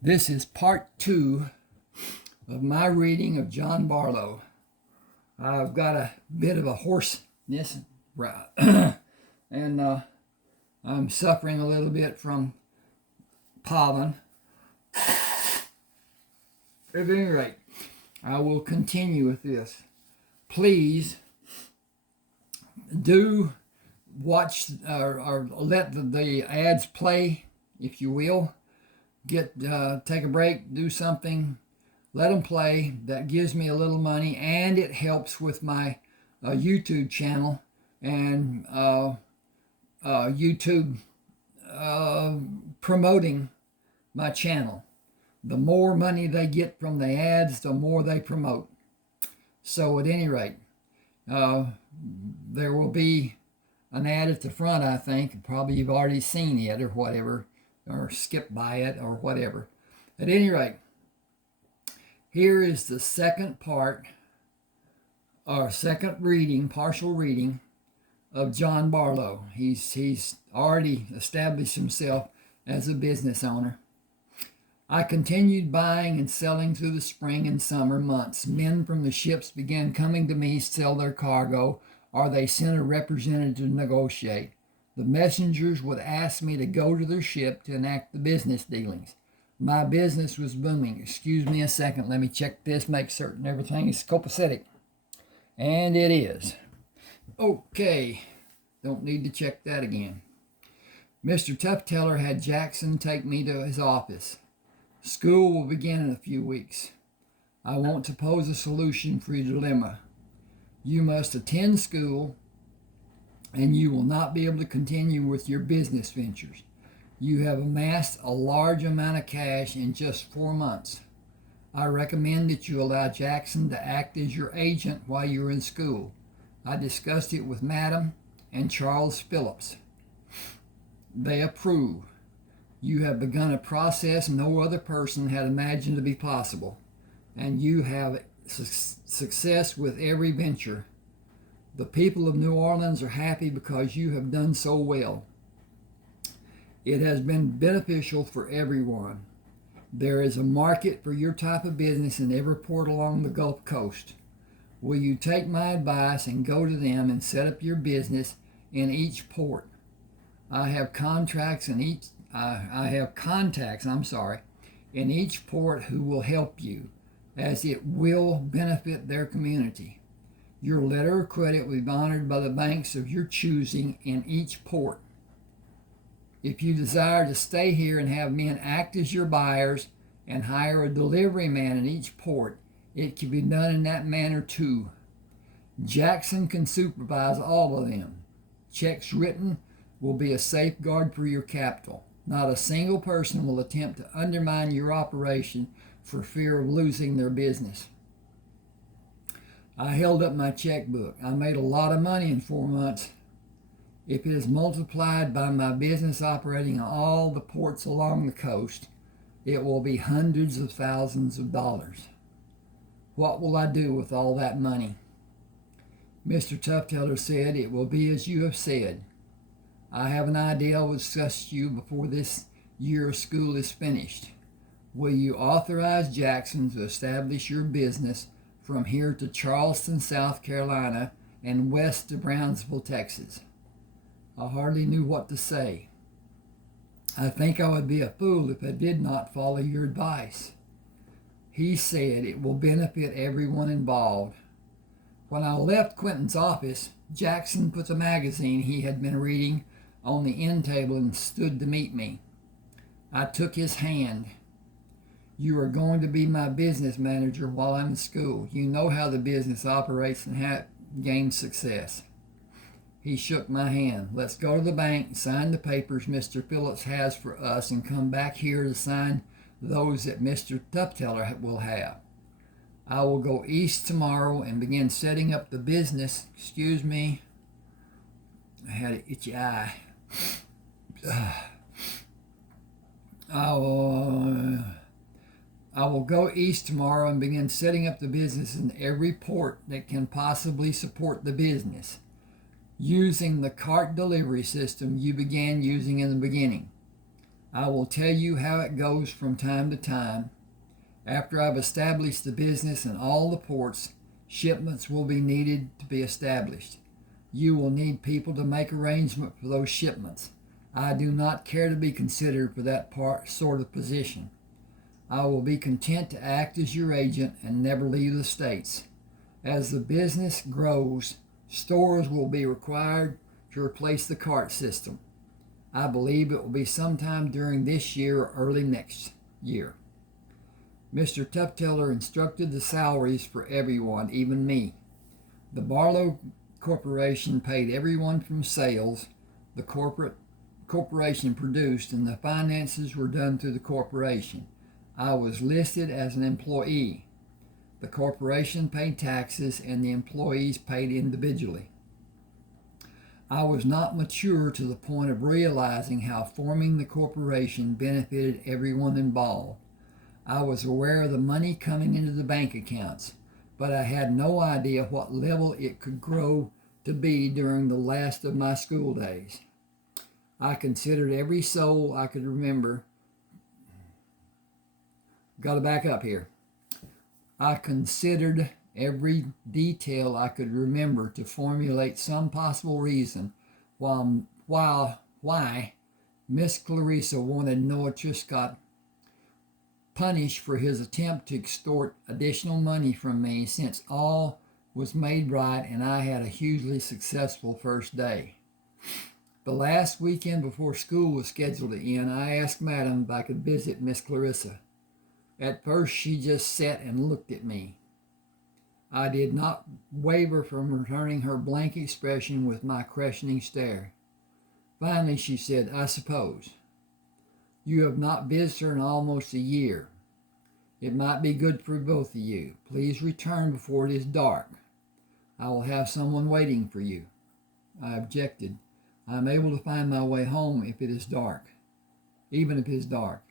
This is part 2 of my reading of Jon Bartleaux. I've got a bit of a hoarseness, and I'm suffering a little bit from pollen. At any rate, I will continue with this. Please do watch or let the ads play, if you will. Take a break, do something, let them play. That gives me a little money, and it helps with my YouTube channel and YouTube promoting my channel. The more money they get from the ads, the more they promote. So at any rate, there will be an ad at the front, I think. Probably you've already seen it or whatever, or skipped by it or whatever. At any rate, here is the second part, or second reading, partial reading of Jon Bartleaux. He's already established himself as a business owner. I continued buying and selling through the spring and summer months. Men from the ships began coming to me to sell their cargo, or they sent a representative to negotiate. The messengers would ask me to go to their ship to enact the business dealings. My business was booming. Excuse me a second. Let me check this, make certain everything is copacetic. And it is. Okay. Don't need to check that again. Mr. Tufteller had Jackson take me to his office. School will begin in a few weeks. I want to pose a solution for your dilemma. You must attend school, and you will not be able to continue with your business ventures. You have amassed a large amount of cash in just 4 months. I recommend that you allow Jackson to act as your agent while you're in school. I discussed it with Madam and Charles Phillips. They approve. You have begun a process no other person had imagined to be possible, and you have success with every venture. The people of New Orleans are happy because you have done so well. It has been beneficial for everyone. There is a market for your type of business in every port along the Gulf Coast. Will you take my advice and go to them and set up your business in each port? I have contacts in each port who will help you, as it will benefit their community. Your letter of credit will be honored by the banks of your choosing in each port. If you desire to stay here and have men act as your buyers and hire a delivery man in each port, it can be done in that manner too. Jackson can supervise all of them. Checks written will be a safeguard for your capital. Not a single person will attempt to undermine your operation for fear of losing their business. I held up my checkbook. I made a lot of money in 4 months. If it is multiplied by my business operating in all the ports along the coast, it will be hundreds of thousands of dollars. What will I do with all that money? Mr. Tufteller said, it will be as you have said. I have an idea I will discuss with you before this year of school is finished. Will you authorize Jackson to establish your business from here to Charleston, South Carolina, and west to Brownsville, Texas? I hardly knew what to say. I think I would be a fool if I did not follow your advice. He said it will benefit everyone involved. When I left Quentin's office, Jackson put the magazine he had been reading on the end table and stood to meet me. I took his hand. You are going to be my business manager while I'm in school. You know how the business operates and how it gains success. He shook my hand. Let's go to the bank, sign the papers Mr. Phillips has for us, and come back here to sign those that Mr. Tufteller will have. I will go east tomorrow and begin setting up the business. Excuse me. I had an itchy eye. I will go east tomorrow and begin setting up the business in every port that can possibly support the business, using the cart delivery system you began using in the beginning. I will tell you how it goes from time to time. After I've established the business in all the ports, shipments will be needed to be established. You will need people to make arrangement for those shipments. I do not care to be considered for that sort of position. I will be content to act as your agent and never leave the States. As the business grows, stores will be required to replace the cart system. I believe it will be sometime during this year or early next year. Mr. Tufteller instructed the salaries for everyone, even me. The Bartleaux Corporation paid everyone from sales the corporation produced, and the finances were done through the corporation. I was listed as an employee. The corporation paid taxes and the employees paid individually. I was not mature to the point of realizing how forming the corporation benefited everyone involved. I was aware of the money coming into the bank accounts, but I had no idea what level it could grow to be during the last of my school days. I considered every soul I could remember. Got to back up here. I considered every detail I could remember to formulate some possible reason why Miss Clarissa wanted Noah Triscott punished for his attempt to extort additional money from me, since all was made right and I had a hugely successful first day. The last weekend before school was scheduled to end, I asked Madam if I could visit Miss Clarissa. At first she just sat and looked at me. I did not waver from returning her blank expression with my questioning stare. Finally she said, "I suppose. You have not visited her in almost a year. It might be good for both of you. Please return before it is dark. I will have someone waiting for you." I objected. "I am able to find my way home if it is dark. Even if it is dark.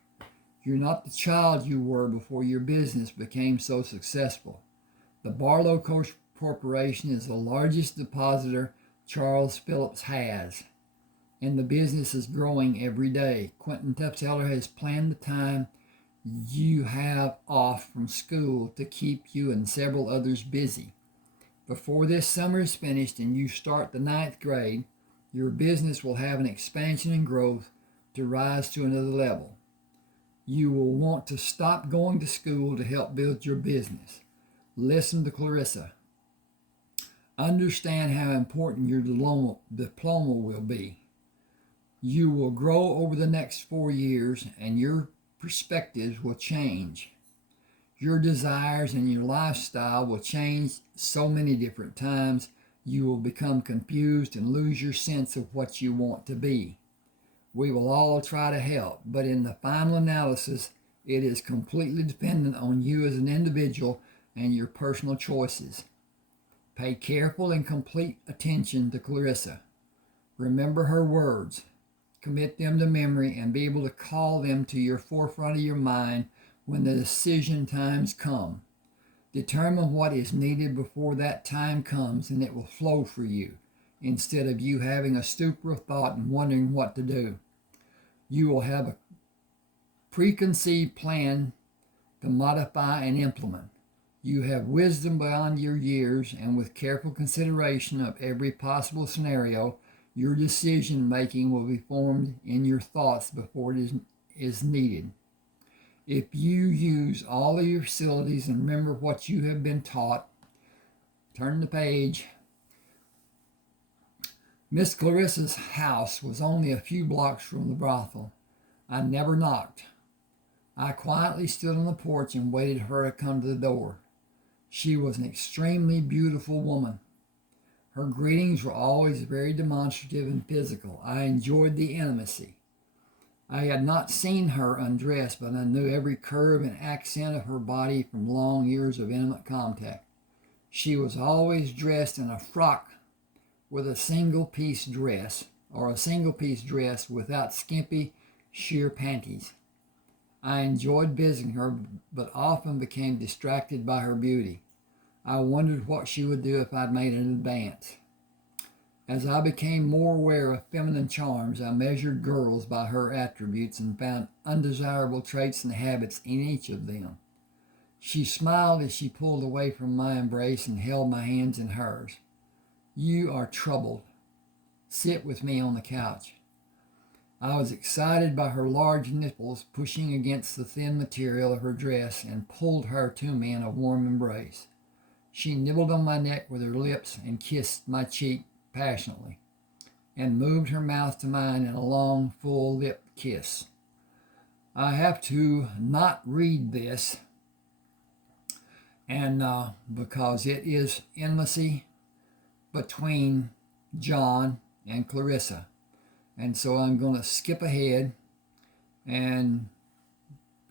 You're not the child you were before your business became so successful. The Bartleaux Corporation is the largest depositor Charles Phillips has, and the business is growing every day. Quentin Tufteller has planned the time you have off from school to keep you and several others busy. Before this summer is finished and you start the 9th grade, your business will have an expansion and growth to rise to another level. You will want to stop going to school to help build your business. Listen to Clarissa. Understand how important your diploma will be. You will grow over the next 4 years and your perspectives will change. Your desires and your lifestyle will change so many different times you will become confused and lose your sense of what you want to be. We will all try to help, but in the final analysis, it is completely dependent on you as an individual and your personal choices. Pay careful and complete attention to Clarissa. Remember her words. Commit them to memory and be able to call them to your forefront of your mind when the decision times come. Determine what is needed before that time comes, and it will flow for you, instead of you having a stupor of thought and wondering what to do. You will have a preconceived plan to modify and implement. You have wisdom beyond your years, and with careful consideration of every possible scenario, your decision making will be formed in your thoughts before it is needed. If you use all of your facilities and remember what you have been taught, turn the page. Miss Clarissa's house was only a few blocks from the brothel. I never knocked. I quietly stood on the porch and waited for her to come to the door. She was an extremely beautiful woman. Her greetings were always very demonstrative and physical. I enjoyed the intimacy. I had not seen her undressed, but I knew every curve and accent of her body from long years of intimate contact. She was always dressed in a frock with a single-piece dress, or a single-piece dress without skimpy, sheer panties. I enjoyed visiting her, but often became distracted by her beauty. I wondered what she would do if I'd made an advance. As I became more aware of feminine charms, I measured girls by her attributes and found undesirable traits and habits in each of them. She smiled as she pulled away from my embrace and held my hands in hers. You are troubled. Sit with me on the couch. I was excited by her large nipples pushing against the thin material of her dress and pulled her to me in a warm embrace. She nibbled on my neck with her lips and kissed my cheek passionately and moved her mouth to mine in a long, full lip kiss. I have to not read this and because it is intimacy between Jon and Clarissa. And so I'm going to skip ahead, and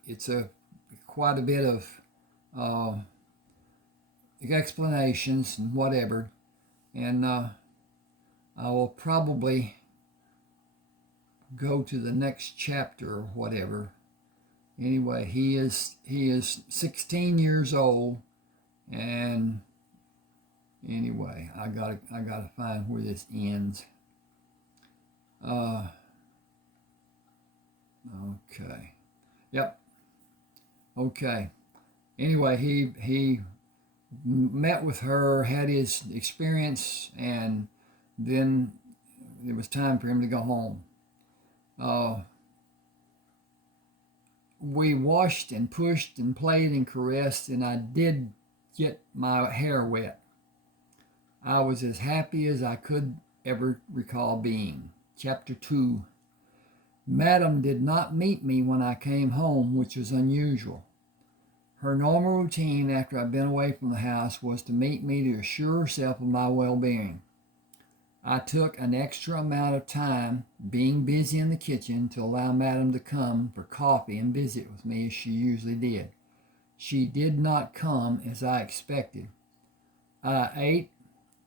it's quite a bit of explanations and whatever, and I will probably go to the next chapter or whatever. Anyway, he is 16 years old, and anyway, I gotta find where this ends. Okay. Yep. Okay. Anyway, he met with her, had his experience, and then it was time for him to go home. We washed and pushed and played and caressed, and I did get my hair wet. I was as happy as I could ever recall being. Chapter 2. Madam did not meet me when I came home, which was unusual. Her normal routine after I'd been away from the house was to meet me to assure herself of my well-being. I took an extra amount of time being busy in the kitchen to allow Madam to come for coffee and visit with me as she usually did. She did not come as I expected. I ate,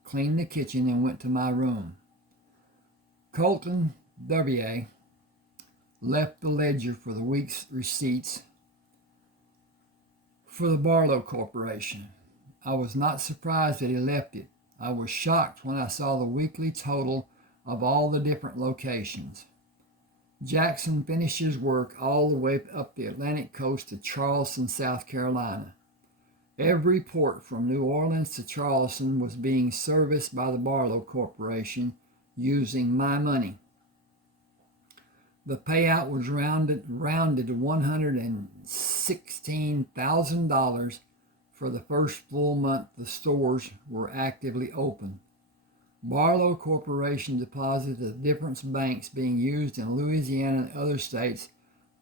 cleaned the kitchen, and went to my room. Colton W. left the ledger for the week's receipts for the Bartleaux Corporation. I was not surprised that he left it. I was shocked when I saw the weekly total of all the different locations. Jackson finished his work all the way up the Atlantic coast to Charleston, South Carolina. Every port from New Orleans to Charleston was being serviced by the Bartleaux Corporation using my money. The payout was rounded to $116,000 for the first full month the stores were actively open. Bartleaux Corporation deposited the different banks being used in Louisiana and other states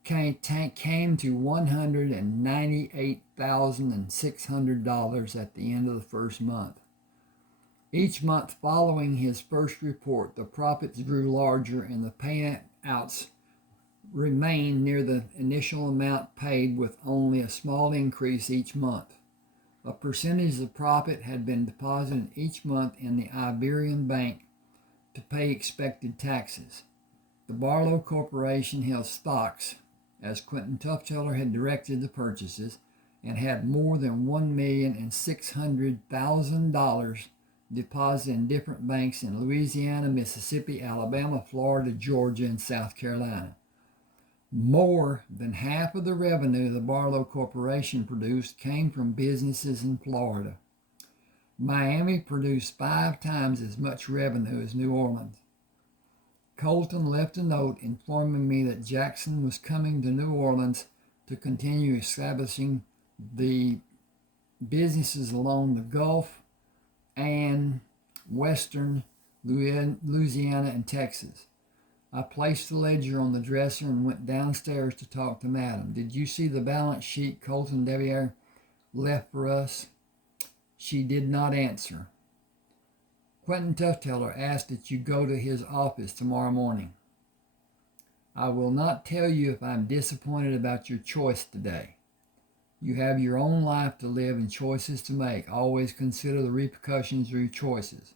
came to $198,600 at the end of the first month. Each month following his first report, the profits grew larger and the payouts remained near the initial amount paid, with only a small increase each month. A percentage of profit had been deposited each month in the Iberian Bank to pay expected taxes. The Bartleaux Corporation held stocks, as Quentin Tufteller had directed the purchases, and had more than $1,600,000 deposited in different banks in Louisiana, Mississippi, Alabama, Florida, Georgia, and South Carolina. More than half of the revenue the Bartleaux Corporation produced came from businesses in Florida. Miami produced 5 times as much revenue as New Orleans. Colton left a note informing me that Jackson was coming to New Orleans to continue establishing the businesses along the Gulf and western Louisiana and Texas. I placed the ledger on the dresser and went downstairs to talk to Madam. Did you see the balance sheet Colton Devier left for us? She did not answer. Quentin Tufteller asked that you go to his office tomorrow morning. I will not tell you if I'm disappointed about your choice today. You have your own life to live and choices to make. Always consider the repercussions of your choices.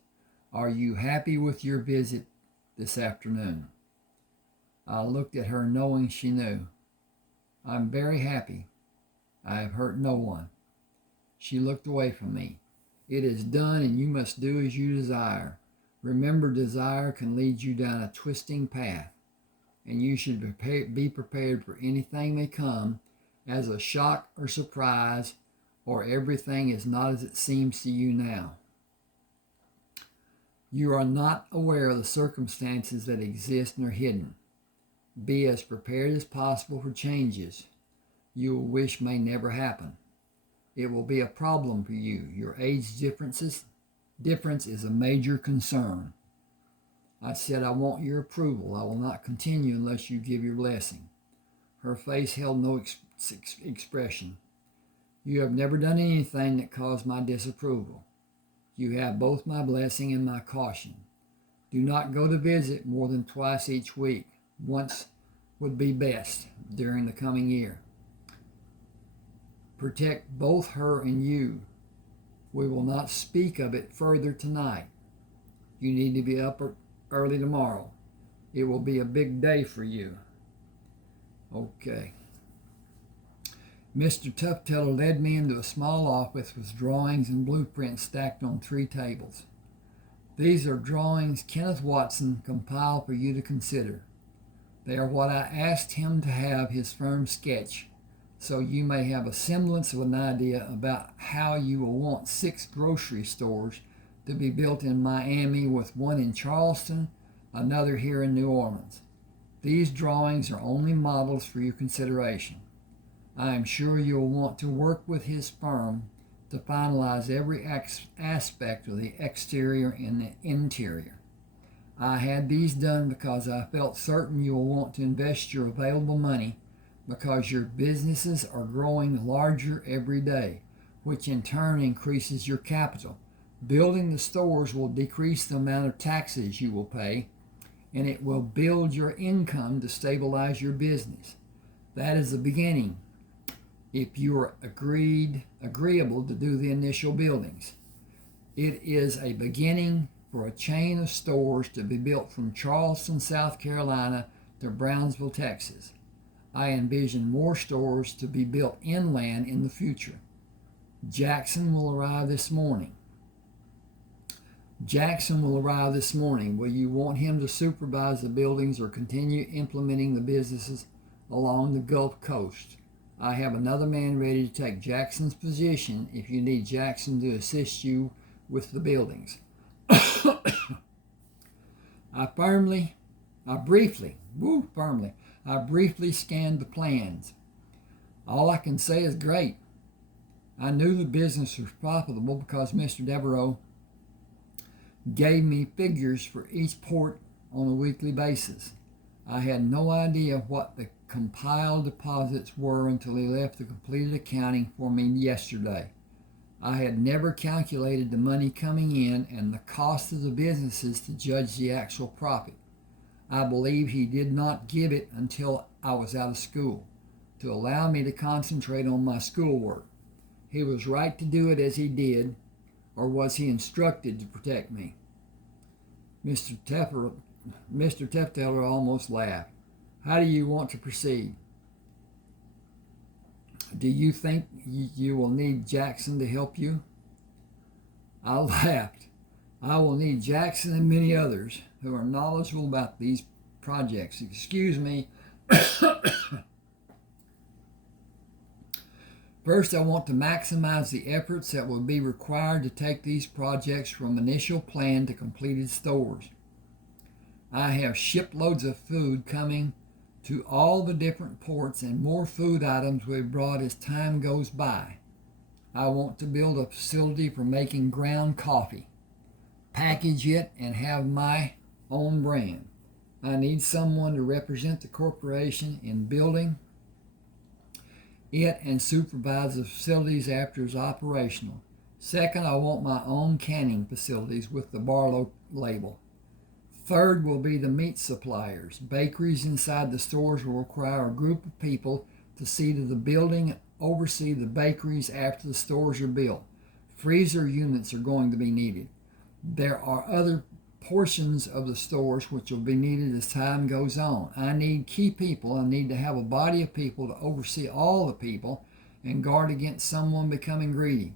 Are you happy with your visit this afternoon? I looked at her knowing she knew. I'm very happy. I have hurt no one. She looked away from me. It is done and you must do as you desire. Remember, desire can lead you down a twisting path, and you should be prepared for anything may come as a shock or surprise, or everything is not as it seems to you now. You are not aware of the circumstances that exist and are hidden. Be as prepared as possible for changes you will wish may never happen. It will be a problem for you. Your age difference is a major concern. I said, I want your approval. I will not continue unless you give your blessing. Her face held no expression. You have never done anything that caused my disapproval. You have both my blessing and my caution. Do not go to visit more than twice each week. Once would be best during the coming year. Protect both her and you. We will not speak of it further tonight. You need to be up early tomorrow. It will be a big day for you. Okay. Mr. Tufteller led me into a small office with drawings and blueprints stacked on 3 tables. These are drawings Kenneth Watson compiled for you to consider. They are what I asked him to have his firm sketch, so you may have a semblance of an idea about how you will want 6 grocery stores to be built in Miami, with one in Charleston, another here in New Orleans. These drawings are only models for your consideration. I am sure you will want to work with his firm to finalize every aspect of the exterior and the interior. I had these done because I felt certain you will want to invest your available money, because your businesses are growing larger every day, which in turn increases your capital. Building the stores will decrease the amount of taxes you will pay, and it will build your income to stabilize your business. That is the beginning, if you are agreeable to do the initial buildings. It is a beginning for a chain of stores to be built from Charleston, South Carolina to Brownsville, Texas. I envision more stores to be built inland in the future. Jackson will arrive this morning. Will you want him to supervise the buildings or continue implementing the businesses along the Gulf Coast? I have another man ready to take Jackson's position if you need Jackson to assist you with the buildings. I briefly scanned the plans. All I can say is great. I knew the business was profitable because Mr. Devereaux gave me figures for each port on a weekly basis. I had no idea what the compiled deposits were until he left the completed accounting for me yesterday. I had never calculated the money coming in and the cost of the businesses to judge the actual profit. I believe he did not give it until I was out of school, to allow me to concentrate on my schoolwork. He was right to do it as he did, or was he instructed to protect me? Mr. Tefteller almost laughed. How do you want to proceed? Do you think you will need Jackson to help you? I laughed. I will need Jackson and many others who are knowledgeable about these projects. Excuse me. First, I want to maximize the efforts that will be required to take these projects from initial plan to completed stores. I have shiploads of food coming to all the different ports, and more food items will be brought as time goes by. I want to build a facility for making ground coffee, package it, and have my own brand. I need someone to represent the corporation in building it and supervise the facilities after it's operational. Second, I want my own canning facilities with the Bartleaux label. Third will be the meat suppliers. Bakeries inside the stores will require a group of people to see to the building and oversee the bakeries after the stores are built. Freezer units are going to be needed. There are other portions of the stores which will be needed as time goes on. I need key people. I need to have a body of people to oversee all the people and guard against someone becoming greedy.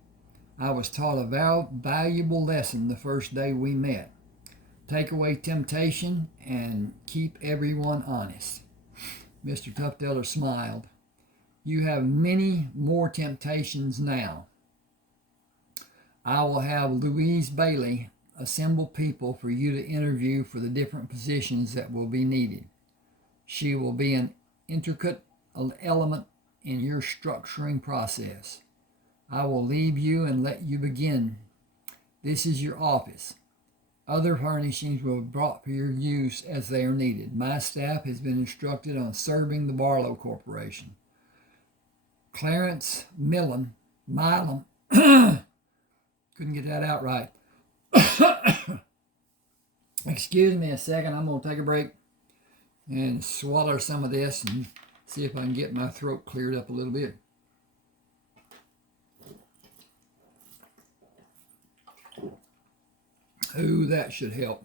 I was taught a valuable lesson the first day we met. take away temptation, and keep everyone honest. Mr. Tufteller smiled. You have many more temptations now. I will have Louise Bailey assemble people for you to interview for the different positions that will be needed. She will be an intricate element in your structuring process. I will leave you and let you begin. This is your office. Other furnishings will be brought for your use as they are needed. My staff has been instructed on serving the Bartleaux Corporation. Clarence Milam, couldn't get that out right. Excuse me a second, I'm going to take a break and swallow some of this and see if I can get my throat cleared up a little bit. Ooh, that should help.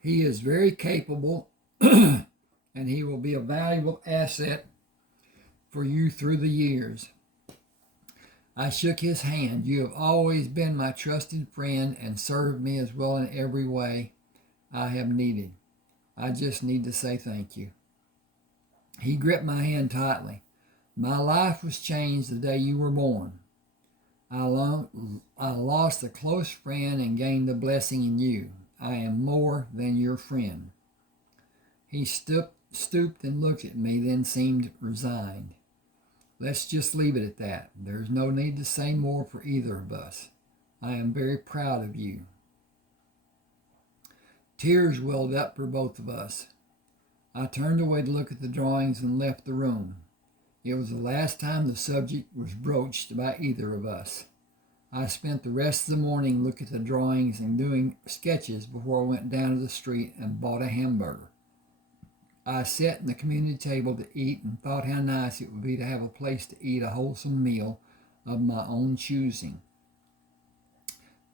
He is very capable and he will be a valuable asset for you through the years. I shook his hand. You have always been my trusted friend and served me as well in every way I have needed. I just need to say thank you. He gripped my hand tightly. My life was changed the day you were born. I lost a close friend and gained a blessing in you. I am more than your friend. He stooped and looked at me, then seemed resigned. Let's just leave it at that. There's no need to say more for either of us. I am very proud of you. Tears welled up for both of us. I turned away to look at the drawings and left the room. It was the last time the subject was broached by either of us. I spent the rest of the morning looking at the drawings and doing sketches before I went down to the street and bought a hamburger. I sat in the community table to eat and thought how nice it would be to have a place to eat a wholesome meal of my own choosing,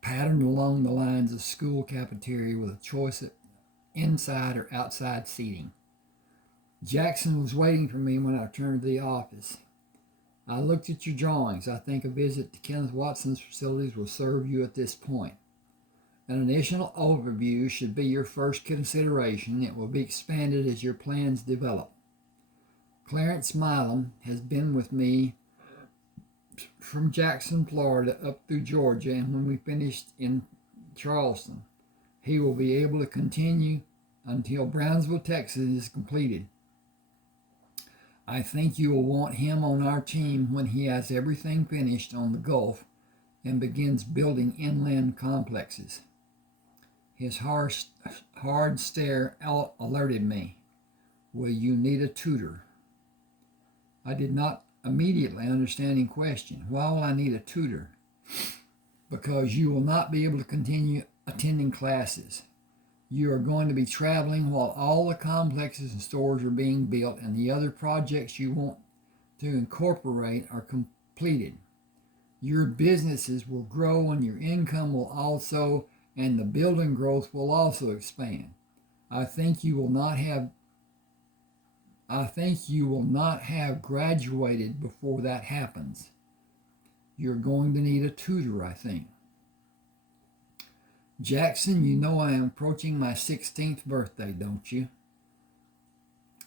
patterned along the lines of school cafeteria with a choice of inside or outside seating. Jackson was waiting for me when I returned to the office. I looked at your drawings. I think a visit to Kenneth Watson's facilities will serve you at this point. An initial overview should be your first consideration. It will be expanded as your plans develop. Clarence Milam has been with me from Jackson, Florida, up through Georgia, and when we finished in Charleston, he will be able to continue until Brownsville, Texas is completed. I think you will want him on our team when he has everything finished on the Gulf and begins building inland complexes. His hard stare alerted me. Will you need a tutor? I did not immediately understand his question. Why will I need a tutor? Because you will not be able to continue attending classes. You are going to be traveling while all the complexes and stores are being built and the other projects you want to incorporate are completed. Your businesses will grow and your income will also, and the building growth will also expand. I think you will not have graduated before that happens. You're going to need a tutor, I think. Jackson, you know I am approaching my 16th birthday, don't you?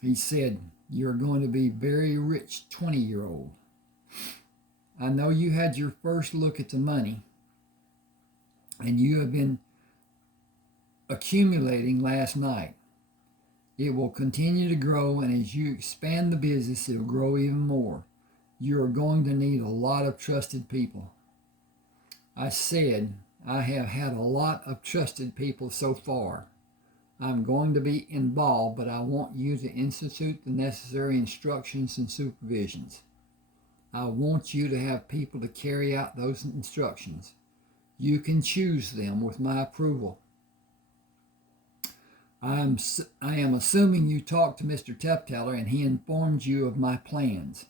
He said, you're going to be very rich 20-year-old. I know you had your first look at the money, and you have been accumulating last night. It will continue to grow, and as you expand the business, it will grow even more. You are going to need a lot of trusted people. I said, I have had a lot of trusted people so far. I'm going to be involved, but I want you to institute the necessary instructions and supervisions. I want you to have people to carry out those instructions. You can choose them with my approval. I am assuming you talked to Mr. Tufteller and he informed you of my plans.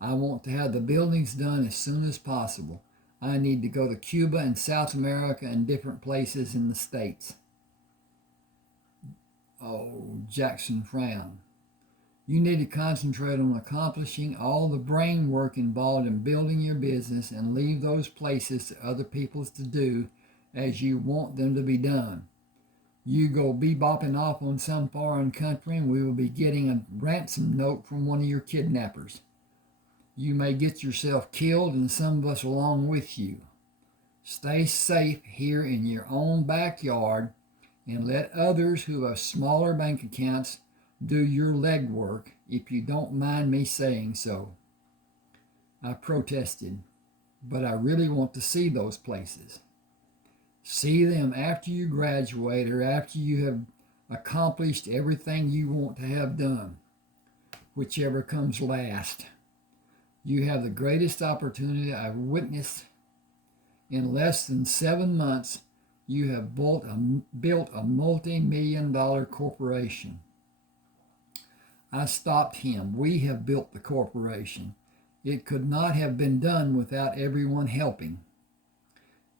I want to have the buildings done as soon as possible. I need to go to Cuba and South America and different places in the States. Oh, Jackson frowned. You need to concentrate on accomplishing all the brain work involved in building your business and leave those places to other people to do as you want them to be done. You go bebopping off on some foreign country and we will be getting a ransom note from one of your kidnappers. You may get yourself killed and some of us along with you. Stay safe here in your own backyard and let others who have smaller bank accounts do your legwork, if you don't mind me saying so. I protested, but I really want to see those places. See them after you graduate or after you have accomplished everything you want to have done, whichever comes last. You have the greatest opportunity I've witnessed. In less than 7 months, you have built a multi-million-dollar corporation. I stopped him. We have built the corporation. It could not have been done without everyone helping.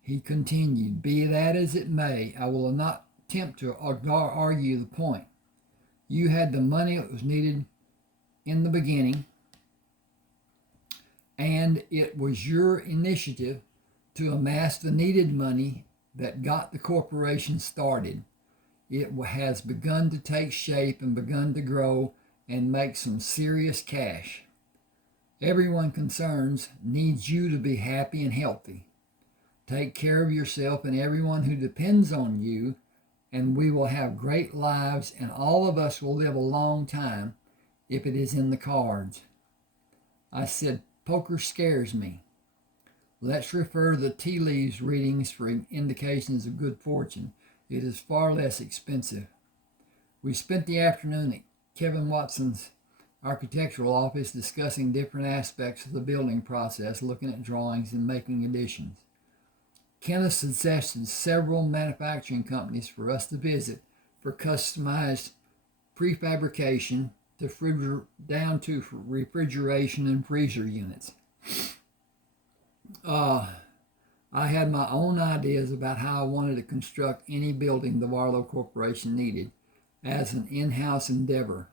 He continued, be that as it may, I will not attempt to argue the point. You had the money that was needed in the beginning, and it was your initiative to amass the needed money that got the corporation started. It has begun to take shape and begun to grow and make some serious cash. Everyone concerned needs you to be happy and healthy. Take care of yourself and everyone who depends on you, and we will have great lives, and all of us will live a long time if it is in the cards. I said, poker scares me. Let's refer to the tea leaves readings for indications of good fortune. It is far less expensive. We spent the afternoon at Kevin Watson's architectural office discussing different aspects of the building process, looking at drawings and making additions. Kenneth suggested several manufacturing companies for us to visit for customized prefabrication down to refrigeration and freezer units. I had my own ideas about how I wanted to construct any building the Bartleaux Corporation needed as an in-house endeavor.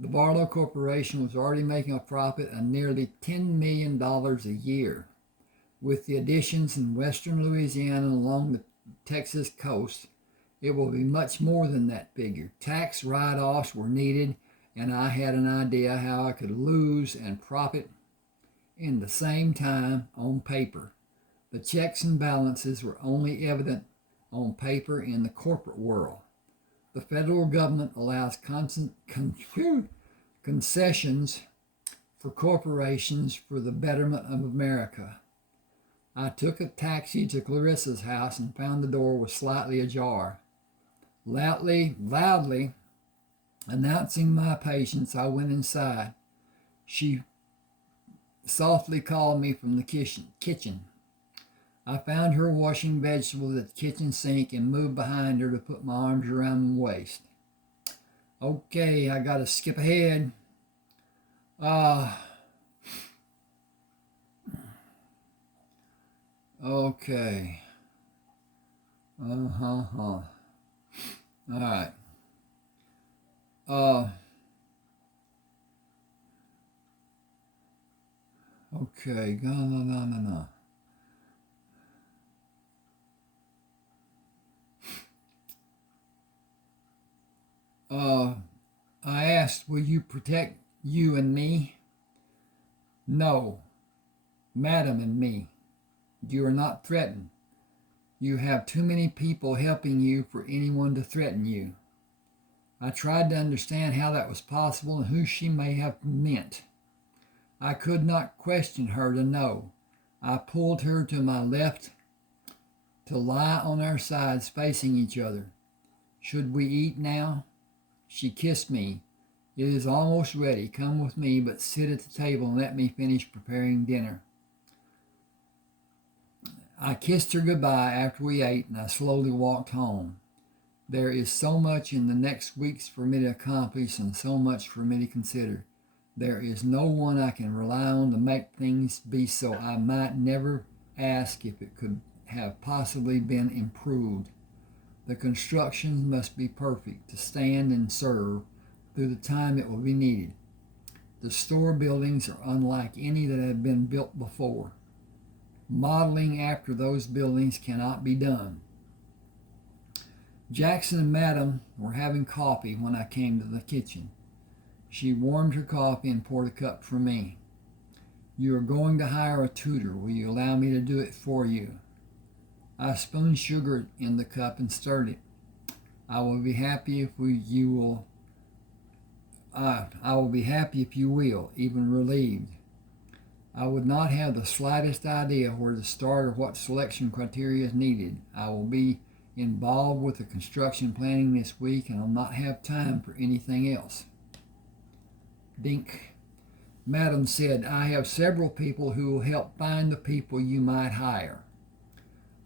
The Bartleaux Corporation was already making a profit of nearly $10 million a year. With the additions in western Louisiana and along the Texas coast, it will be much more than that figure. Tax write-offs were needed, and I had an idea how I could lose and profit in the same time on paper. The checks and balances were only evident on paper in the corporate world. The federal government allows concessions for corporations for the betterment of America. I took a taxi to Clarissa's house and found the door was slightly ajar. Loudly announcing my patience, I went inside. She softly called me from the kitchen. I found her washing vegetables at the kitchen sink and moved behind her to put my arms around my waist. Okay, I gotta skip ahead. Okay. All right. Okay. No. I asked, will you protect you and me? No, madam and me. You are not threatened. You have too many people helping you for anyone to threaten you. I tried to understand how that was possible and who she may have meant. I could not question her to know. I pulled her to my left to lie on our sides facing each other. Should we eat now? She kissed me. It is almost ready. Come with me, but sit at the table and let me finish preparing dinner. I kissed her goodbye after we ate, and I slowly walked home. There is so much in the next weeks for me to accomplish and so much for me to consider. There is no one I can rely on to make things be so I might never ask if it could have possibly been improved. The construction must be perfect to stand and serve, through the time it will be needed. The store buildings are unlike any that have been built before. Modeling after those buildings cannot be done. Jackson and Madam were having coffee when I came to the kitchen. She warmed her coffee and poured a cup for me. You are going to hire a tutor. Will you allow me to do it for you? I spooned sugar in the cup and stirred it. I will be happy if you will. I will be happy if you will, even relieved. I would not have the slightest idea where to start or what selection criteria is needed. I will be involved with the construction planning this week and will not have time for anything else. Dink. Madam said, I have several people who will help find the people you might hire.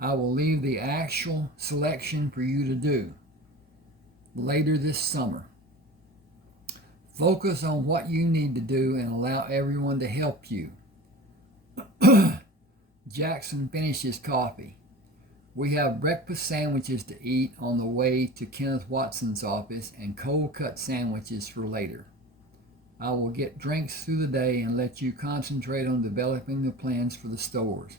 I will leave the actual selection for you to do later this summer. Focus on what you need to do and allow everyone to help you. Jackson finished his coffee. We have breakfast sandwiches to eat on the way to Kenneth Watson's office and cold cut sandwiches for later. I will get drinks through the day and let you concentrate on developing the plans for the stores.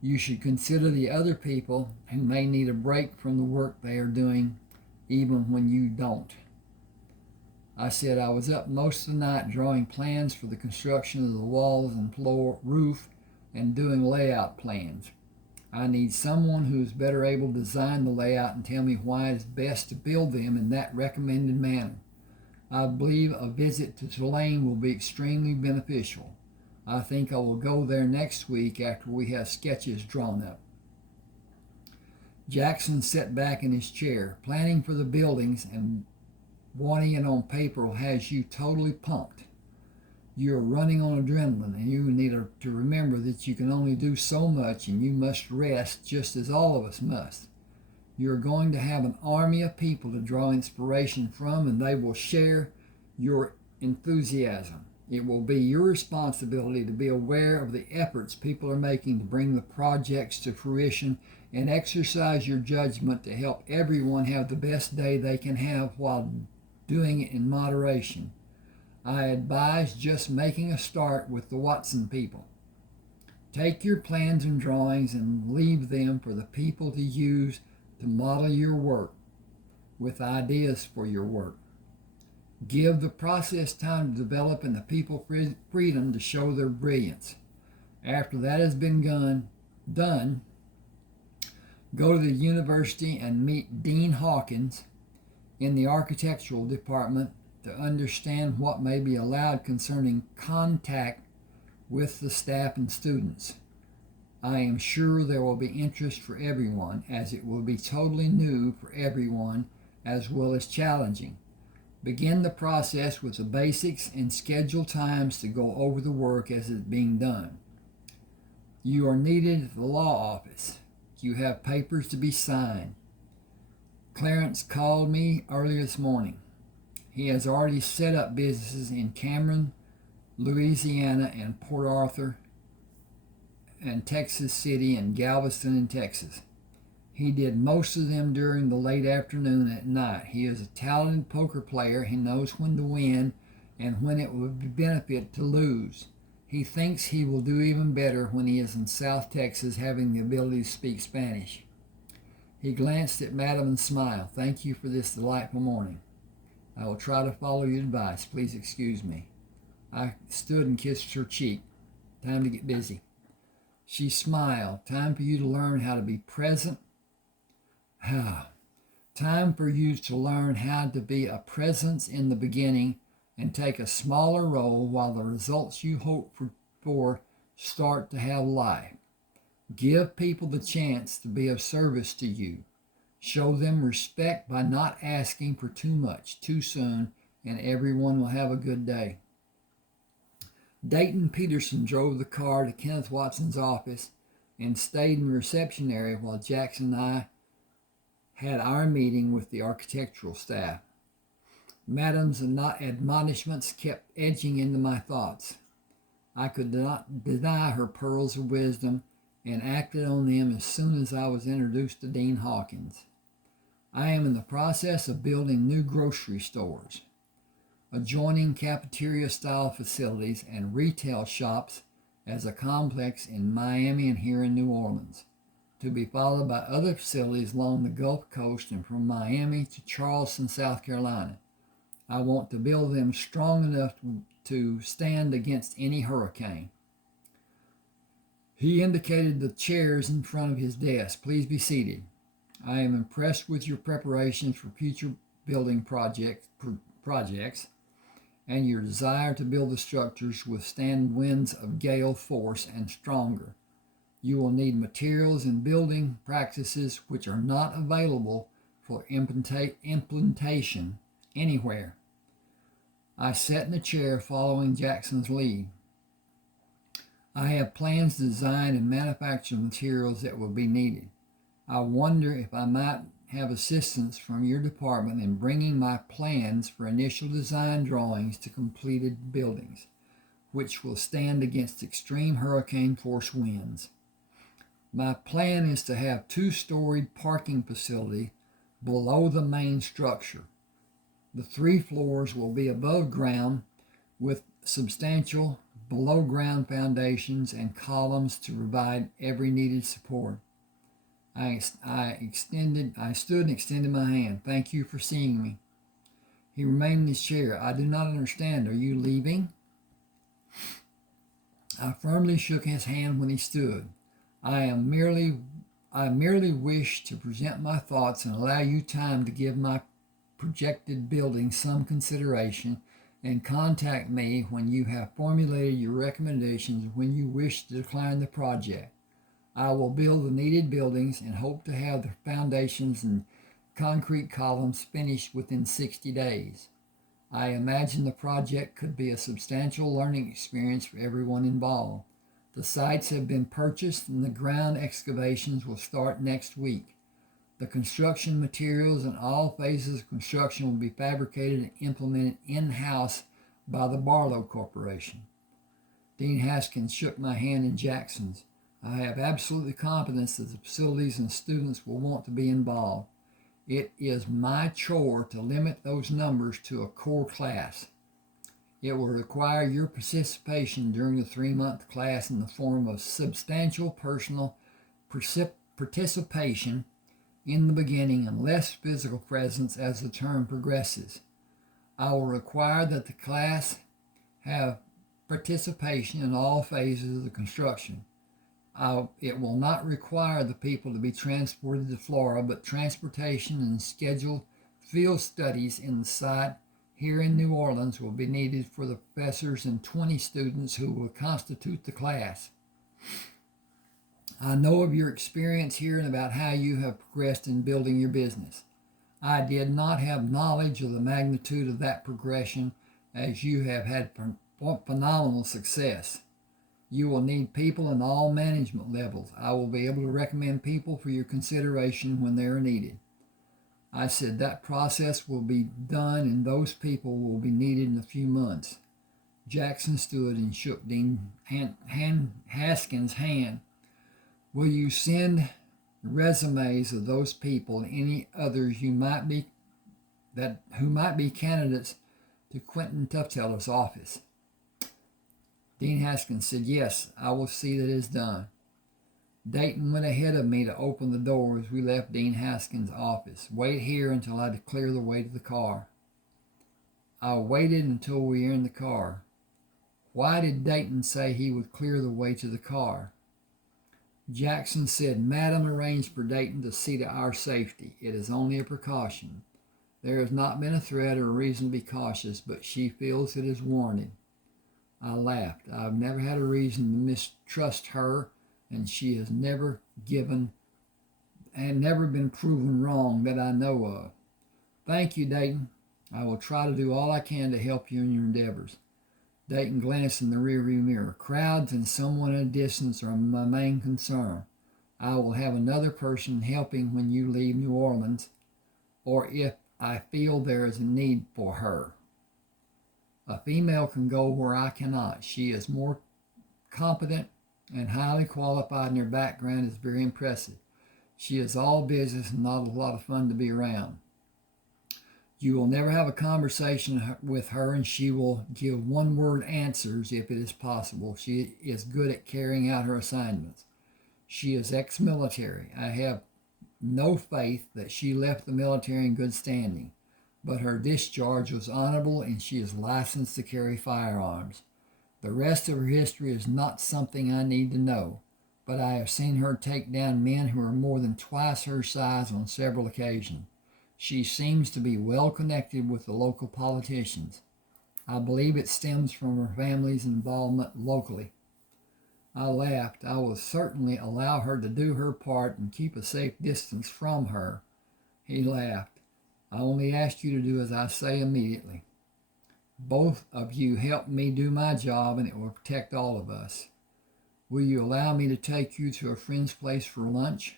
You should consider the other people who may need a break from the work they are doing, even when you don't. I said I was up most of the night drawing plans for the construction of the walls and floor, roof, and doing layout plans. I need someone who is better able to design the layout and tell me why it is best to build them in that recommended manner. I believe a visit to Tulane will be extremely beneficial. I think I will go there next week after we have sketches drawn up. Jackson sat back in his chair. Planning for the buildings and wanting it on paper has you totally pumped. You are running on adrenaline, and you need to remember that you can only do so much and you must rest just as all of us must. You are going to have an army of people to draw inspiration from, and they will share your enthusiasm. It will be your responsibility to be aware of the efforts people are making to bring the projects to fruition and exercise your judgment to help everyone have the best day they can have while doing it in moderation. I advise just making a start with the Watson people. Take your plans and drawings and leave them for the people to use to model your work with ideas for your work. Give the process time to develop and the people freedom to show their brilliance. After that has been done, go to the university and meet Dean Hawkins in the architectural department to understand what may be allowed concerning contact with the staff and students. I am sure there will be interest for everyone, as it will be totally new for everyone as well as challenging. Begin the process with the basics and schedule times to go over the work as it is being done. You are needed at the law office. You have papers to be signed. Clarence called me early this morning. He has already set up businesses in Cameron, Louisiana, and Port Arthur, and Texas City, and Galveston in Texas. He did most of them during the late afternoon at night. He is a talented poker player. He knows when to win and when it would benefit to lose. He thinks he will do even better when he is in South Texas, having the ability to speak Spanish. He glanced at Madam and smiled. Thank you for this delightful morning. I will try to follow your advice. Please excuse me. I stood and kissed her cheek. Time to get busy. She smiled. Time for you to learn how to be present. Time for you to learn how to be a presence in the beginning and take a smaller role while the results you hope for start to have life. Give people the chance to be of service to you. Show them respect by not asking for too much too soon, and everyone will have a good day. Dayton Peterson drove the car to Kenneth Watson's office and stayed in the reception area while Jackson and I had our meeting with the architectural staff. Madam's admonishments kept edging into my thoughts. I could not deny her pearls of wisdom and acted on them as soon as I was introduced to Dean Hawkins. I am in the process of building new grocery stores. adjoining cafeteria-style facilities and retail shops as a complex in Miami and here in New Orleans, to be followed by other facilities along the Gulf Coast and from Miami to Charleston, South Carolina. I want to build them strong enough to stand against any hurricane. He indicated the chairs in front of his desk. Please be seated. I am impressed with your preparations for future building projects and your desire to build the structures withstand winds of gale force and stronger. You will need materials and building practices which are not available for implementation anywhere. I sat in the chair following Jackson's lead. I have plans to design and manufacture materials that will be needed. I wonder if I might have assistance from your department in bringing my plans for initial design drawings to completed buildings, which will stand against extreme hurricane force winds. My plan is to have two-storied parking facility below the main structure. The 3 floors will be above ground with substantial below-ground foundations and columns to provide every needed support. I stood and extended my hand. Thank you for seeing me. He remained in his chair. I do not understand. Are you leaving? I firmly shook his hand when he stood. I merely wish to present my thoughts and allow you time to give my projected building some consideration and contact me when you have formulated your recommendations when you wish to decline the project. I will build the needed buildings and hope to have the foundations and concrete columns finished within 60 days. I imagine the project could be a substantial learning experience for everyone involved. The sites have been purchased and the ground excavations will start next week. The construction materials and all phases of construction will be fabricated and implemented in-house by the Bartleaux Corporation. Dean Haskins shook my hand in Jackson's. I have absolute confidence that the facilities and students will want to be involved. It is my chore to limit those numbers to a core class. It will require your participation during the 3-month class in the form of substantial personal participation in the beginning and less physical presence as the term progresses. I will require that the class have participation in all phases of the construction. It will not require the people to be transported to Florida, but transportation and scheduled field studies in the site here in New Orleans will be needed for the professors and 20 students who will constitute the class. I know of your experience here and about how you have progressed in building your business. I did not have knowledge of the magnitude of that progression, as you have had phenomenal success. You will need people in all management levels. I will be able to recommend people for your consideration when they are needed. I said that process will be done and those people will be needed in a few months. Jackson stood and shook Dean Haskins' hand. Will you send resumes of those people and any others who might be candidates to Quentin Tuftheller's office? Dean Haskins said, yes, I will see that it is done. Dayton went ahead of me to open the door as we left Dean Haskins' office. Wait here until I clear the way to the car. I waited until we were in the car. Why did Dayton say he would clear the way to the car? Jackson said, Madam arranged for Dayton to see to our safety. It is only a precaution. There has not been a threat or a reason to be cautious, but she feels it is warranted. I laughed. I've never had a reason to mistrust her, and she has never been proven wrong that I know of. Thank you, Dayton. I will try to do all I can to help you in your endeavors. Dayton glanced in the rearview mirror. Crowds and someone in a distance are my main concern. I will have another person helping when you leave New Orleans, or if I feel there is a need for her. A female can go where I cannot. She is more competent and highly qualified, and her background is very impressive. She is all business and not a lot of fun to be around. You will never have a conversation with her, and she will give one-word answers if it is possible. She is good at carrying out her assignments. She is ex-military. I have no faith that she left the military in good standing, but her discharge was honorable and she is licensed to carry firearms. The rest of her history is not something I need to know, but I have seen her take down men who are more than twice her size on several occasions. She seems to be well connected with the local politicians. I believe it stems from her family's involvement locally. I laughed. I will certainly allow her to do her part and keep a safe distance from her. He laughed. I only ask you to do as I say immediately. Both of you help me do my job, and it will protect all of us. Will you allow me to take you to a friend's place for lunch?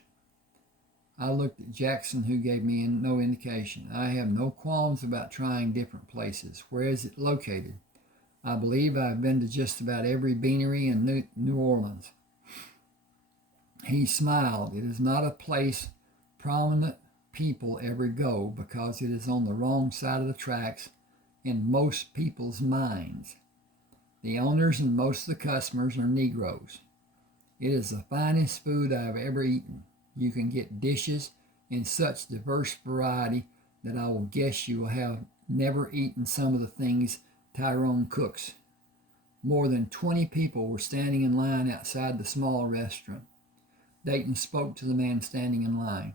I looked at Jackson, who gave me no indication. I have no qualms about trying different places. Where is it located? I believe I have been to just about every beanery in New Orleans. He smiled. It is not a place prominent people ever go because it is on the wrong side of the tracks in most people's minds. The owners and most of the customers are Negroes. It is the finest food I have ever eaten. You can get dishes in such diverse variety that I will guess you will have never eaten some of the things Tyrone cooks. More than 20 people were standing in line outside the small restaurant. Dayton spoke to the man standing in line.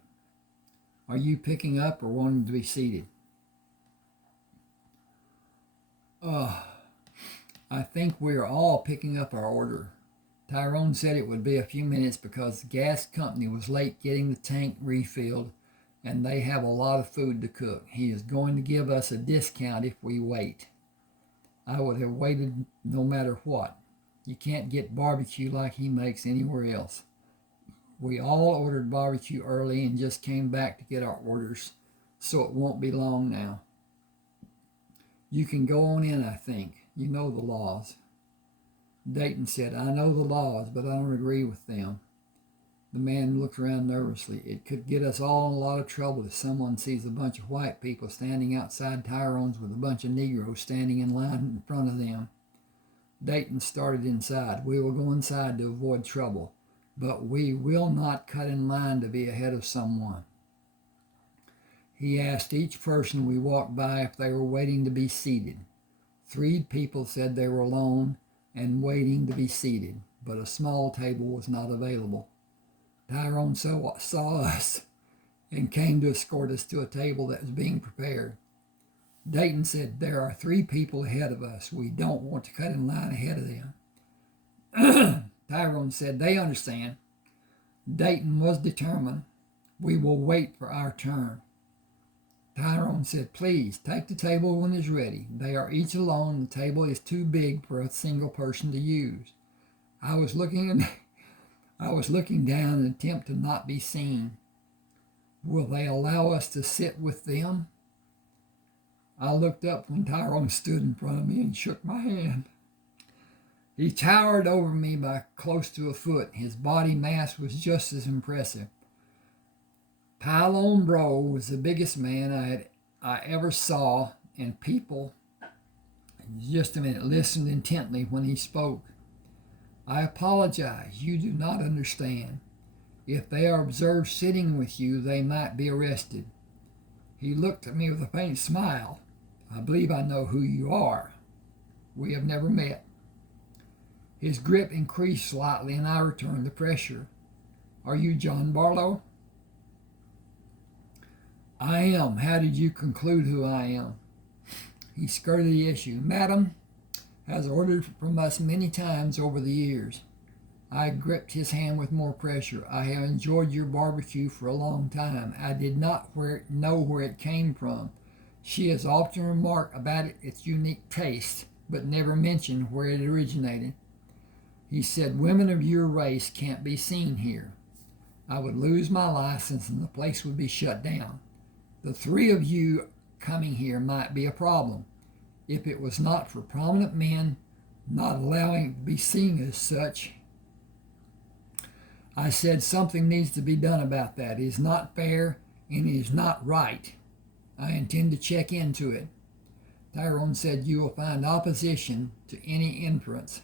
Are you picking up or wanting to be seated? I think we are all picking up our order. Tyrone said it would be a few minutes because the gas company was late getting the tank refilled and they have a lot of food to cook. He is going to give us a discount if we wait. I would have waited no matter what. You can't get barbecue like he makes anywhere else. We all ordered barbecue early and just came back to get our orders, so it won't be long now. You can go on in, I think. You know the laws. Dayton said, I know the laws, but I don't agree with them. The man looked around nervously. It could get us all in a lot of trouble if someone sees a bunch of white people standing outside Tyrone's with a bunch of Negroes standing in line in front of them. Dayton started inside. We will go inside to avoid trouble, but we will not cut in line to be ahead of someone. He asked each person we walked by if they were waiting to be seated. 3 people said they were alone and waiting to be seated, but a small table was not available. Tyrone saw us and came to escort us to a table that was being prepared. Dayton said, there are 3 people ahead of us. We don't want to cut in line ahead of them. Tyrone said, they understand. Dayton was determined. We will wait for our turn. Tyrone said, please, take the table when it's ready. They are each alone. The table is too big for a single person to use. I was looking down in an attempt to not be seen. Will they allow us to sit with them? I looked up when Tyrone stood in front of me and shook my hand. He towered over me by close to a foot. His body mass was just as impressive. Tyrone Bro was the biggest man I ever saw, and people, just a minute, listened intently when he spoke. I apologize. You do not understand. If they are observed sitting with you, they might be arrested. He looked at me with a faint smile. I believe I know who you are. We have never met. His grip increased slightly, and I returned the pressure. Are you Jon Bartleaux? I am. How did you conclude who I am? He skirted the issue. Madam has ordered from us many times over the years. I gripped his hand with more pressure. I have enjoyed your barbecue for a long time. I did not know where it came from. She has often remarked about its unique taste, but never mentioned where it originated. He said, women of your race can't be seen here. I would lose my license and the place would be shut down. The 3 of you coming here might be a problem. If it was not for prominent men not allowing it to be seen as such, I said something needs to be done about that. It is not fair and it is not right. I intend to check into it. Tyrone said, you will find opposition to any interference.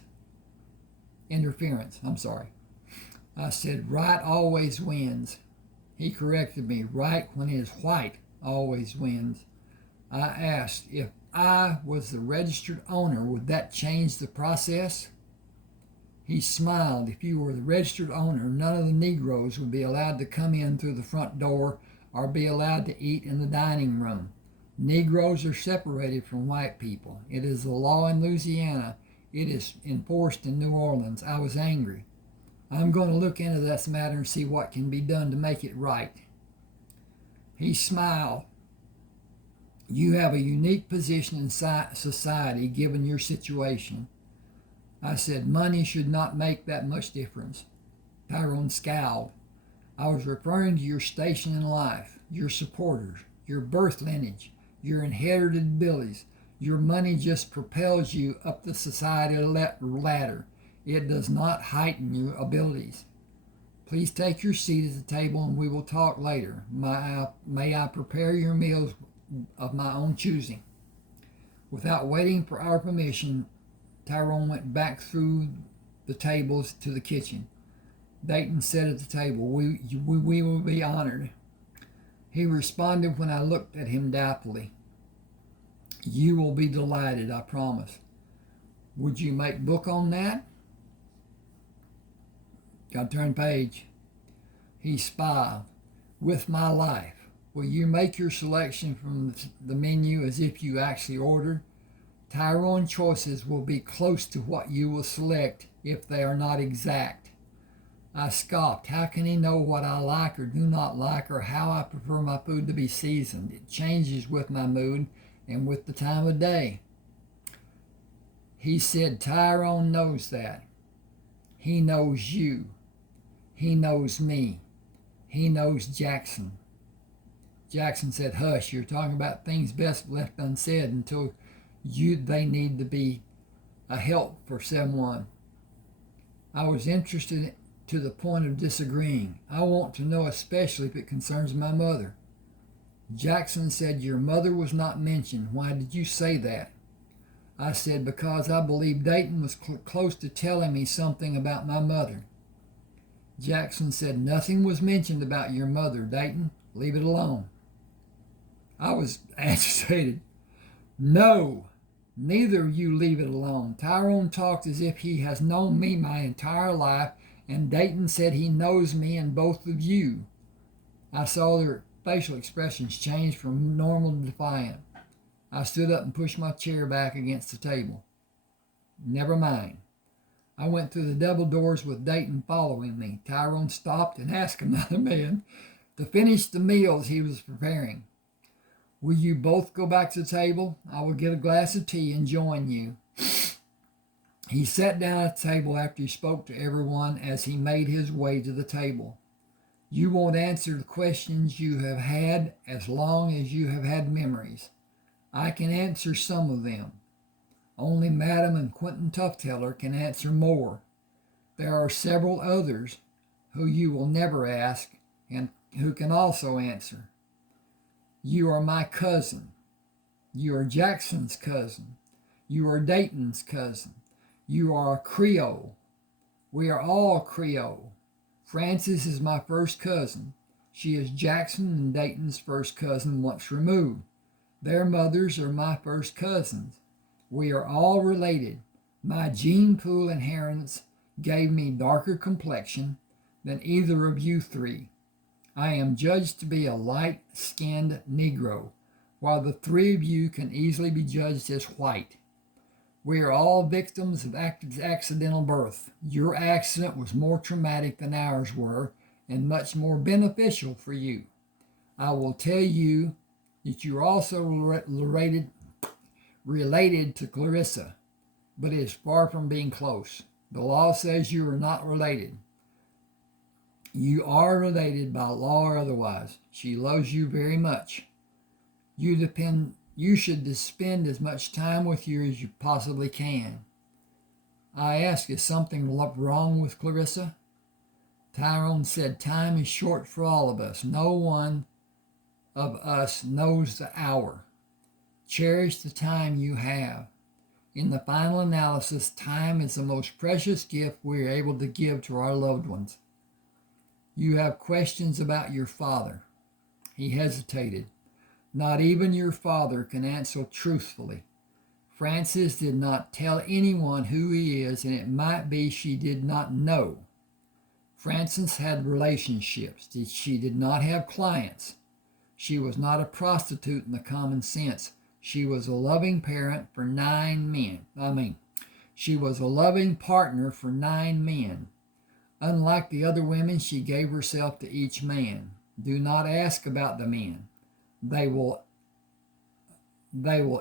I said, right always wins. He corrected me, right when it is white always wins. I asked, if I was the registered owner, would that change the process? He smiled. If you were the registered owner, none of the Negroes would be allowed to come in through the front door or be allowed to eat in the dining room. Negroes are separated from white people. It is the law in Louisiana. It is enforced in New Orleans. I was angry. I'm going to look into this matter and see what can be done to make it right. He smiled. You have a unique position in society given your situation. I said, money should not make that much difference. Tyrone scowled. I was referring to your station in life, your supporters, your birth lineage, your inherited abilities. Your money just propels you up the society ladder. It does not heighten your abilities. Please take your seat at the table and we will talk later. May I prepare your meals of my own choosing. Without waiting for our permission, Tyrone went back through the tables to the kitchen. Dayton sat at the table. We will be honored. He responded when I looked at him doubtfully. You will be delighted, I promise. Would you make book on that? Got to turn page. He smiled. With my life. Will you make your selection from the menu as if you actually ordered? Tyrone choices will be close to what you will select if they are not exact. I scoffed. How can he know what I like or do not like or how I prefer my food to be seasoned? It changes with my mood and with the time of day. He said, Tyrone knows that. He knows you. He knows me. He knows Jackson. Jackson said, hush, you're talking about things best left unsaid until they need to be a help for someone. I was interested to the point of disagreeing. I want to know especially if it concerns my mother. Jackson said, your mother was not mentioned. Why did you say that? I said, because I believe Dayton was close to telling me something about my mother. Jackson said, nothing was mentioned about your mother, Dayton. Leave it alone. I was agitated. No, neither of you leave it alone. Tyrone talked as if he has known me my entire life, and Dayton said he knows me and both of you. I saw their facial expressions change from normal to defiant. I stood up and pushed my chair back against the table. Never mind. I went through the double doors with Dayton following me. Tyrone stopped and asked another man to finish the meals he was preparing. Will you both go back to the table? I will get a glass of tea and join you. He sat down at the table after he spoke to everyone as he made his way to the table. You won't answer the questions you have had as long as you have had memories. I can answer some of them. Only Madam and Quentin Tufteller can answer more. There are several others who you will never ask and who can also answer. You are my cousin. You are Jackson's cousin. You are Dayton's cousin. You are a Creole. We are all Creole. Frances is my first cousin. She is Jackson and Dayton's first cousin once removed. Their mothers are my first cousins. We are all related. My gene pool inheritance gave me darker complexion than either of you three. I am judged to be a light-skinned Negro, while the three of you can easily be judged as white. We are all victims of accidental birth. Your accident was more traumatic than ours were, and much more beneficial for you. I will tell you that you are also related to Clarissa, but it is far from being close. The law says you are not related. You are related by law or otherwise. She loves you very much. You should spend as much time with you as you possibly can. I ask, is something wrong with Clarissa? Tyrone said, time is short for all of us. No one of us knows the hour. Cherish the time you have. In the final analysis, time is the most precious gift we are able to give to our loved ones. You have questions about your father. He hesitated. Not even your father can answer truthfully. Frances did not tell anyone who he is, and it might be she did not know. Frances had relationships. She did not have clients. She was not a prostitute in the common sense. She was a loving parent for 9 men. She was a loving partner for 9 men. Unlike the other women, she gave herself to each man. Do not ask about the men. They will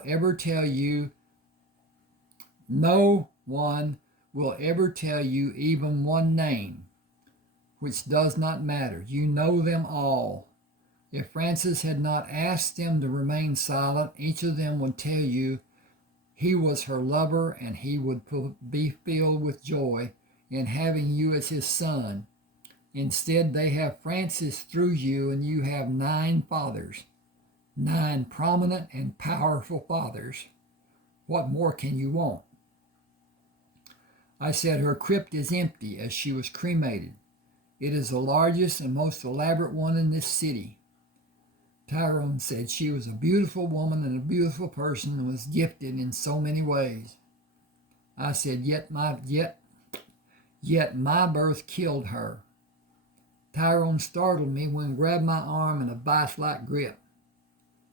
ever tell you. No one will ever tell you even one name, which does not matter. You know them all. If Frances had not asked them to remain silent, each of them would tell you he was her lover, and he would be filled with joy in having you as his son. Instead, they have Frances through you, and you have 9 fathers, 9 prominent and powerful fathers. What more can you want? I said her crypt is empty as she was cremated. It is the largest and most elaborate one in this city. Tyrone said she was a beautiful woman and a beautiful person and was gifted in so many ways. I said, yet my birth killed her. Tyrone startled me when he grabbed my arm in a vice-like grip.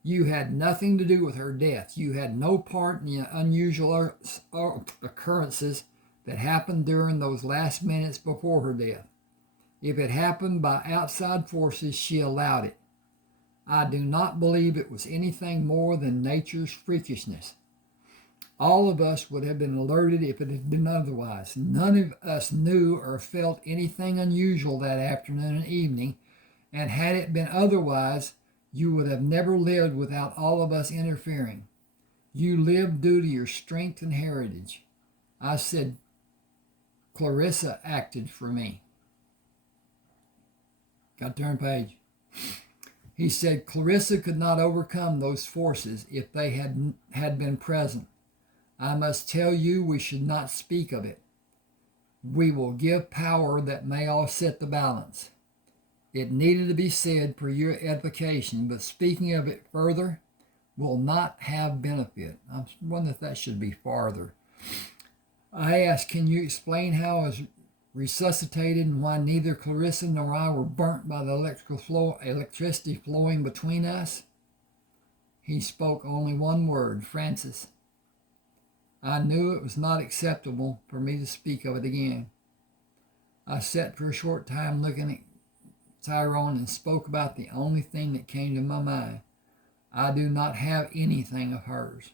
You had nothing to do with her death. You had no part in the unusual occurrences that happened during those last minutes before her death. If it happened by outside forces, she allowed it. I do not believe it was anything more than nature's freakishness. All of us would have been alerted if it had been otherwise. None of us knew or felt anything unusual that afternoon and evening, and had it been otherwise, you would have never lived without all of us interfering. You lived due to your strength and heritage. I said, Clarissa acted for me. Got to turn page. He said Clarissa could not overcome those forces if they had been present. I must tell you we should not speak of it. We will give power that may offset the balance. It needed to be said for your edification, but speaking of it further will not have benefit. I wonder if that should be farther. I asked, can you explain how I was resuscitated and why neither Clarissa nor I were burnt by the electricity flowing between us? He spoke only one word, Frances. I knew it was not acceptable for me to speak of it again. I sat for a short time looking at Tyrone and spoke about the only thing that came to my mind. I do not have anything of hers.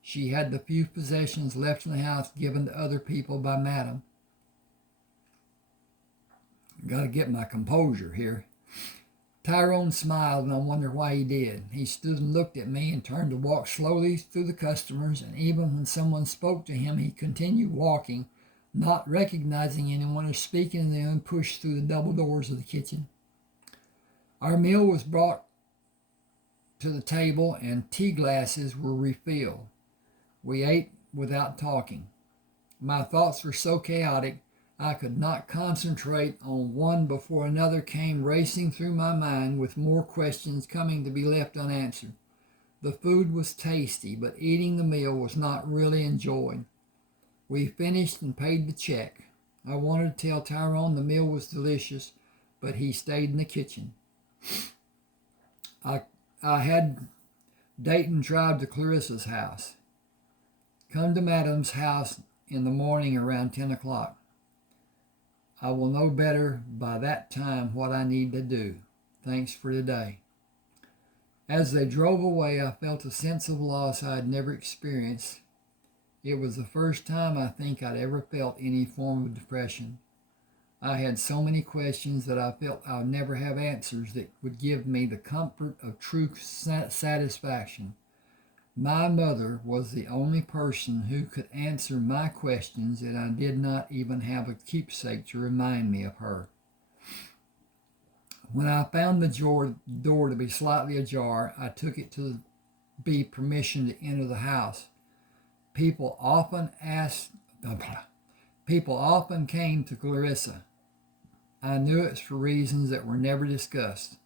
She had the few possessions left in the house given to other people by Madam. Got to get my composure here. Tyrone smiled, and I wondered why he did. He stood and looked at me and turned to walk slowly through the customers, and even when someone spoke to him, he continued walking, not recognizing anyone or speaking to them, and pushed through the double doors of the kitchen. Our meal was brought to the table, and tea glasses were refilled. We ate without talking. My thoughts were so chaotic, I could not concentrate on one before another came racing through my mind, with more questions coming to be left unanswered. The food was tasty, but eating the meal was not really enjoyed. We finished and paid the check. I wanted to tell Tyrone the meal was delicious, but he stayed in the kitchen. I had Dayton drive to Clarissa's house. Come to Madam's house in the morning around 10 o'clock. I will know better by that time what I need to do. Thanks for today. As they drove away, I felt a sense of loss I had never experienced. It was the first time I think I'd ever felt any form of depression. I had so many questions that I felt I would never have answers that would give me the comfort of true satisfaction. My mother was the only person who could answer my questions, and I did not even have a keepsake to remind me of her. When I found the door to be slightly ajar, I took it to be permission to enter the house. People often came to Clarissa. I knew it's for reasons that were never discussed.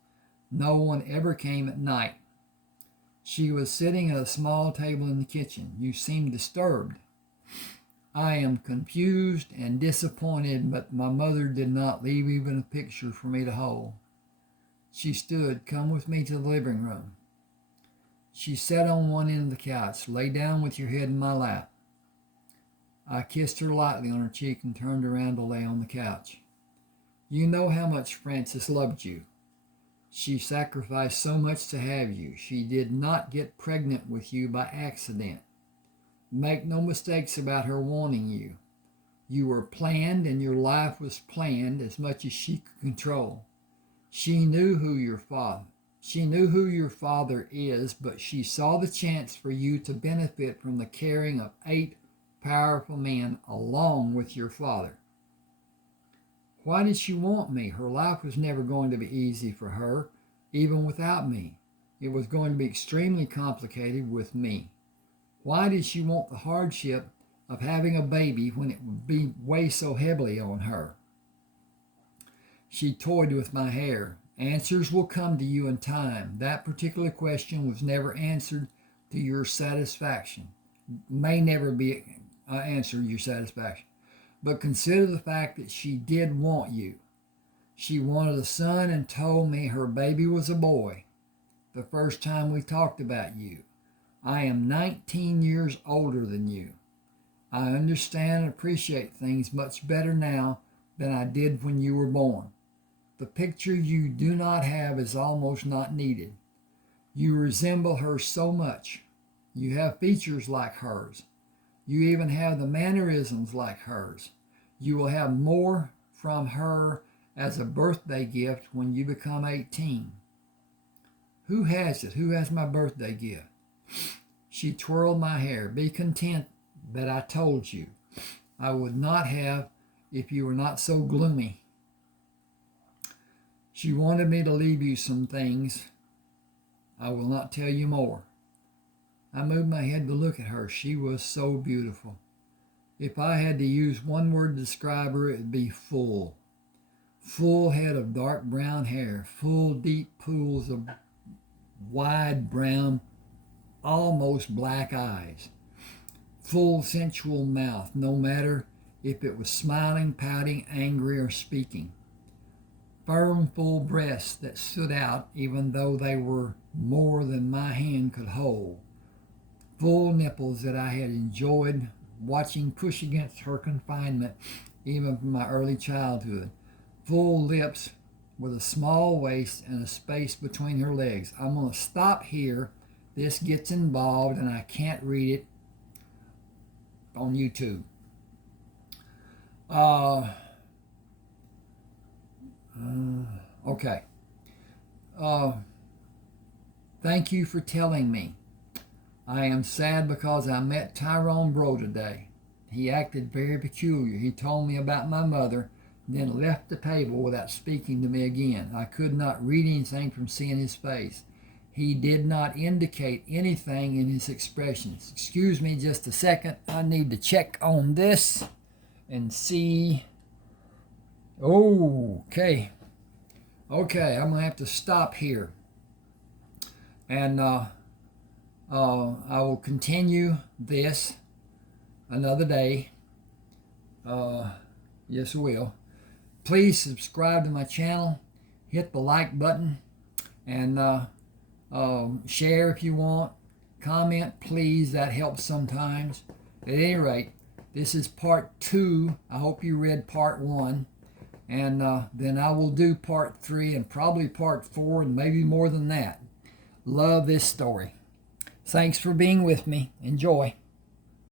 No one ever came at night. She was sitting at a small table in the kitchen. You seemed disturbed. I am confused and disappointed, but my mother did not leave even a picture for me to hold. She stood, "Come with me to the living room." She sat on one end of the couch. "Lay down with your head in my lap." I kissed her lightly on her cheek and turned around to lay on the couch. "You know how much Frances loved you. She sacrificed so much to have you. She did not get pregnant with you by accident. Make no mistakes about her wanting you. You were planned, and your life was planned as much as she could control. She knew who your father is, but she saw the chance for you to benefit from the caring of 8 powerful men along with your father. Why did she want me? Her life was never going to be easy for her, even without me. It was going to be extremely complicated with me. Why did she want the hardship of having a baby when it would weigh so heavily on her? She toyed with my hair. Answers will come to you in time. That particular question was never answered to your satisfaction. May never be answered to your satisfaction. But consider the fact that she did want you. She wanted a son and told me her baby was a boy the first time we talked about you. I am 19 years older than you. I understand and appreciate things much better now than I did when you were born. The picture you do not have is almost not needed. You resemble her so much. You have features like hers. You even have the mannerisms like hers. You will have more from her as a birthday gift when you become 18. Who has it? Who has my birthday gift? She twirled my hair. Be content that I told you. I would not have if you were not so gloomy. She wanted me to leave you some things. I will not tell you more. I moved my head to look at her. She was so beautiful. If I had to use one word to describe her, it would be full. Full head of dark brown hair, full deep pools of wide brown, almost black eyes. Full sensual mouth, no matter if it was smiling, pouting, angry, or speaking. Firm, full breasts that stood out even though they were more than my hand could hold. Full nipples that I had enjoyed watching push against her confinement even from my early childhood. Full lips with a small waist and a space between her legs. I'm going to stop here. This gets involved and I can't read it on YouTube. Okay. Thank you for telling me. I am sad because I met Tyrone Bro today. He acted very peculiar. He told me about my mother, then left the table without speaking to me again. I could not read anything from seeing his face. He did not indicate anything in his expressions. Excuse me just a second. I need to check on this and see. Okay, I'm going to have to stop here. And I will continue this another day. Yes, I will. Please subscribe to my channel. Hit the like button. And share if you want. Comment, please. That helps sometimes. At any rate, this is part 2. I hope you read part 1. And then I will do part 3 and probably part 4 and maybe more than that. Love this story. Thanks for being with me. Enjoy.